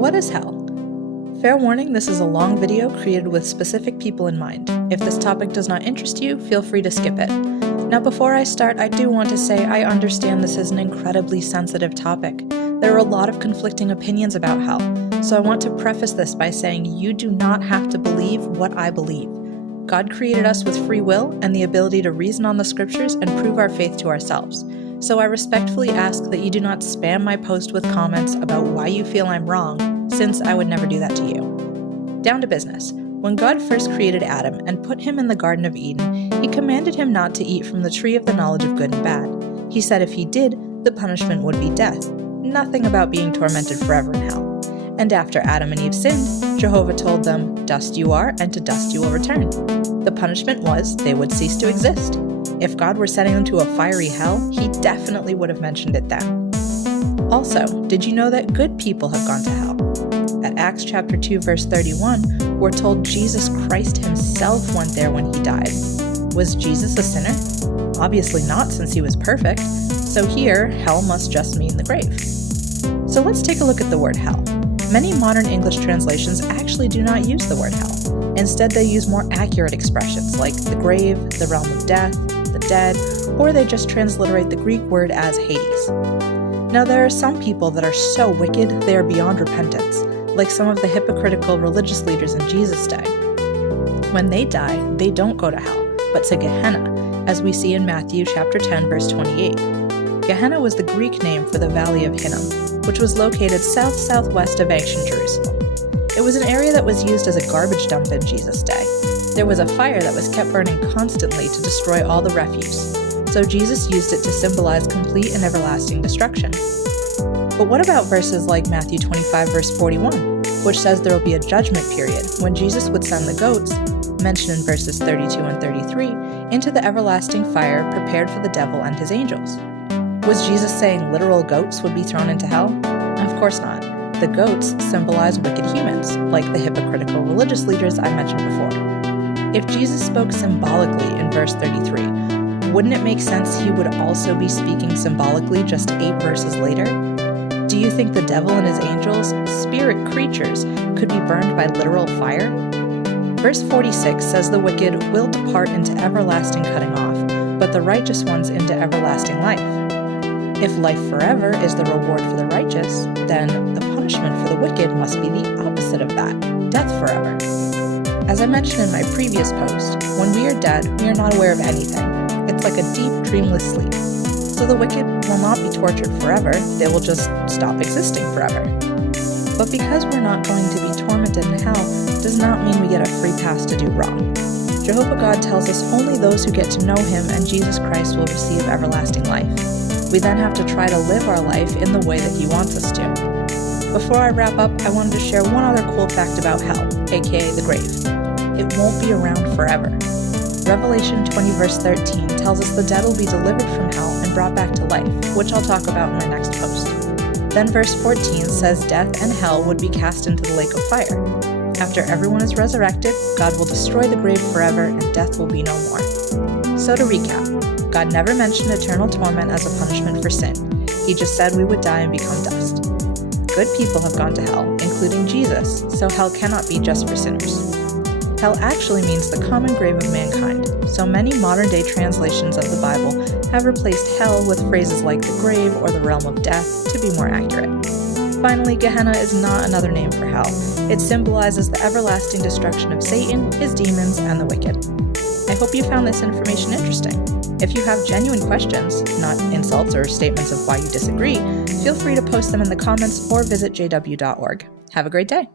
What is hell? Fair warning, this is a long video created with specific people in mind. If this topic does not interest you, feel free to skip it. Now before I start, I do want to say I understand this is an incredibly sensitive topic. There are a lot of conflicting opinions about hell, so I want to preface this by saying you do not have to believe what I believe. God created us with free will and the ability to reason on the scriptures and prove our faith to ourselves. So I respectfully ask that you do not spam my post with comments about why you feel I'm wrong, since I would never do that to you. Down to business. When God first created Adam and put him in the Garden of Eden, he commanded him not to eat from the tree of the knowledge of good and bad. He said if he did, the punishment would be death. Nothing about being tormented forever in hell. And after Adam and Eve sinned, Jehovah told them, "Dust you are, and to dust you will return." The punishment was they would cease to exist. If God were sending them to a fiery hell, he definitely would have mentioned it then. Also, did you know that good people have gone to hell? At Acts chapter 2 verse 31, we're told Jesus Christ himself went there when he died. Was Jesus a sinner? Obviously not, since he was perfect. So here, hell must just mean the grave. So let's take a look at the word hell. Many modern English translations actually do not use the word hell. Instead, they use more accurate expressions like the grave, the realm of death, the dead, or they just transliterate the Greek word as Hades. Now, there are some people that are so wicked they are beyond repentance, like some of the hypocritical religious leaders in Jesus' day. When they die, they don't go to hell, but to Gehenna, as we see in Matthew chapter 10, verse 28. Gehenna was the Greek name for the Valley of Hinnom, which was located south-southwest of ancient Jerusalem. It was an area that was used as a garbage dump in Jesus' day. There was a fire that was kept burning constantly to destroy all the refuse, so Jesus used it to symbolize complete and everlasting destruction. But what about verses like Matthew 25 verse 41, which says there will be a judgment period when Jesus would send the goats, mentioned in verses 32 and 33, into the everlasting fire prepared for the devil and his angels? Was Jesus saying literal goats would be thrown into hell? Of course not. The goats symbolize wicked humans, like the hypocritical religious leaders I mentioned before. If Jesus spoke symbolically in verse 33, wouldn't it make sense he would also be speaking symbolically just 8 verses later? Do you think the devil and his angels, spirit creatures, could be burned by literal fire? Verse 46 says the wicked will depart into everlasting cutting off, but the righteous ones into everlasting life. If life forever is the reward for the righteous, then the punishment for the wicked must be the opposite of that, death forever. As I mentioned in my previous post, when we are dead, we are not aware of anything. It's like a deep, dreamless sleep. So the wicked will not be tortured forever, they will just stop existing forever. But because we're not going to be tormented in hell, does not mean we get a free pass to do wrong. Jehovah God tells us only those who get to know him and Jesus Christ will receive everlasting life. We then have to try to live our life in the way that he wants us to. Before I wrap up, I wanted to share one other cool fact about hell, aka the grave. It won't be around forever. Revelation 20 verse 13 tells us the dead will be delivered from hell and brought back to life, which I'll talk about in my next post. Then verse 14 says death and hell would be cast into the lake of fire. After everyone is resurrected, God will destroy the grave forever and death will be no more. So to recap, God never mentioned eternal torment as a punishment for sin. He just said we would die and become dust. Good people have gone to hell, including Jesus, so hell cannot be just for sinners. Hell actually means the common grave of mankind, so many modern-day translations of the Bible have replaced hell with phrases like the grave or the realm of death to be more accurate. Finally, Gehenna is not another name for hell. It symbolizes the everlasting destruction of Satan, his demons, and the wicked. I hope you found this information interesting. If you have genuine questions, not insults or statements of why you disagree, feel free to post them in the comments or visit jw.org. Have a great day.